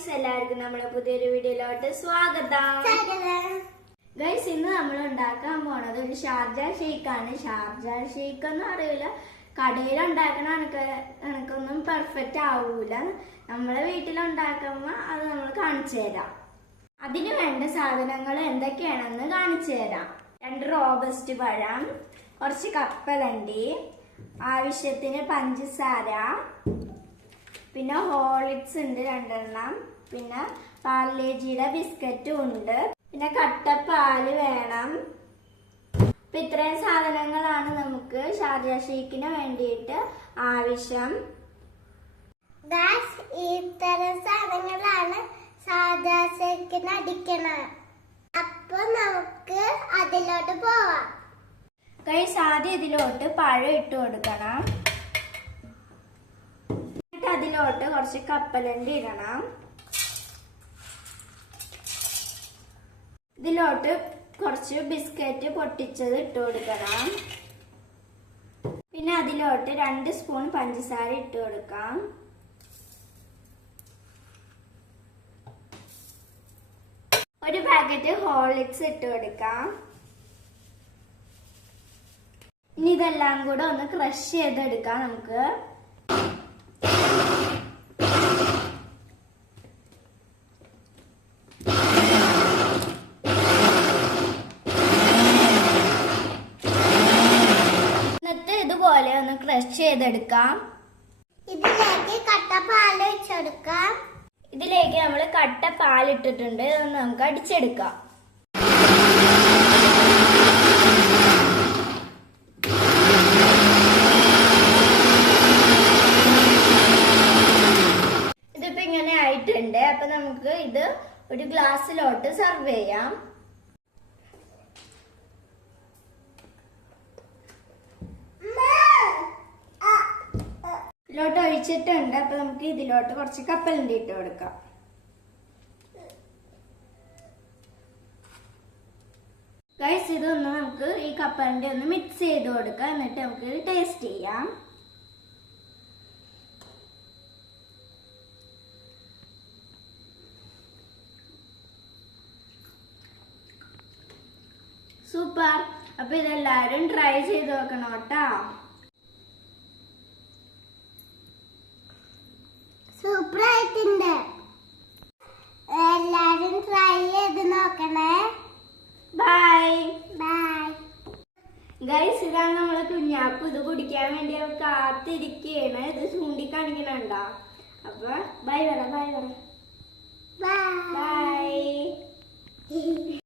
Guys, എല്ലാവർക്കും നമ്മളെ പുതിയൊരു വീഡിയോയിലോട്ട് സ്വാഗതം. ഗൈസ്, ഇന്ന് നമ്മൾ ഉണ്ടാക്കാൻ പോണത് ഒരു ഷാർജ ഷേക്കാണ്. ഷാർജ ഷേക്ക് ഒന്നും അറിയില്ല, കടയിൽ ഉണ്ടാക്കണ എനക്കൊന്നും പെർഫെക്റ്റ് ആവൂല. നമ്മളെ വീട്ടിലുണ്ടാക്കുമ്പോ അത് നമ്മൾ കാണിച്ചു തരാം. അതിന് വേണ്ട സാധനങ്ങൾ എന്തൊക്കെയാണെന്ന് കാണിച്ചു തരാം. 2 റോബസ്റ്റ് പഴം, കുറച്ച് കപ്പലണ്ടി, ആവശ്യത്തിന് പഞ്ചസാര, പിന്നെ ഹോർലിക്സ് ഉണ്ട് 2 എണ്ണം, പിന്നെ പാർലേജിയുടെ ബിസ്ക്കറ്റും ഉണ്ട്, പിന്നെ കട്ടപ്പാല് വേണം. അപ്പൊ ഇത്രയും സാധനങ്ങളാണ് നമുക്ക് ഷാർജ ഷേക്കിന് വേണ്ടിയിട്ട് ആവശ്യം. ഇത്തരം സാധനങ്ങളാണ് ഷാർജ ഷേക്കിന് അടിക്കണം. അപ്പൊ നമുക്ക് അതിലോട്ട് പോവാം. ഗൈസ്, ആദ്യം ഇതിലോട്ട് പഴം ഇട്ട് കൊടുക്കണം. അതിലോട്ട് കുറച്ച് കപ്പലണ്ടി ഇടണം. ഇതിലോട്ട് കുറച്ച് ബിസ്ക്കറ്റ് പൊട്ടിച്ചത് ഇട്ട് കൊടുക്കണം. പിന്നെ അതിലോട്ട് 2 സ്പൂൺ പഞ്ചസാര ഇട്ട് കൊടുക്കാം. ഒരു പാക്കറ്റ് ഹോർലിക്സ് ഇട്ട് കൊടുക്കാം. ഇനി ഇതെല്ലാം കൂടെ ഒന്ന് ക്രഷ് ചെയ്തെടുക്കാം നമുക്ക്. ഇതുപോലെ ഒന്ന് ക്രഷ് ചെയ്തെടുക്കാം. ഇതിലേക്ക് കട്ടപ്പാൽ ഒഴിച്ചെടുക്കാം. ഇതിലേക്ക് നമ്മൾ കട്ട പാലിട്ടിട്ടുണ്ട്, ഇതൊന്ന് നമുക്ക് അടിച്ചെടുക്കാം. ഇതിപ്പോ ഇങ്ങനെ ആയിട്ടുണ്ട്. അപ്പൊ നമുക്ക് ഇത് ഒരു ഗ്ലാസ്സിലോട്ട് സെർവ് ചെയ്യാം. ഇതിലോട്ട് ഒഴിച്ചിട്ടുണ്ട്. അപ്പൊ നമുക്ക് ഇതിലോട്ട് കുറച്ച് കപ്പലണ്ടി ഇട്ട് കൊടുക്കാം. ഗൈസ്, ഇതൊന്ന് നമുക്ക് ഈ കപ്പലണ്ടി ഒന്ന് മിക്സ് ചെയ്ത് കൊടുക്കാം. എന്നിട്ട് നമുക്ക് ഇത് ടേസ്റ്റ് ചെയ്യാം. സൂപ്പർ. അപ്പൊ ഇതെല്ലാരും ട്രൈ ചെയ്ത് നോക്കണം കേട്ടോ. സൂപ്പർ ആയിട്ടുണ്ട്. എല്ലാരും ട്രൈ ചെയ്ത് നോക്കണേ. Bye bye. ഗൈസ്, ഇതാണ് നമ്മളെ കുഞ്ഞാപ്പ്. ഇത് കുടിക്കാൻ വേണ്ടി കാത്തിരിക്കുകയാണ്. ഇത് ചൂണ്ടിക്കാണിക്കണുണ്ടോ? അപ്പൊ ബൈ പറ.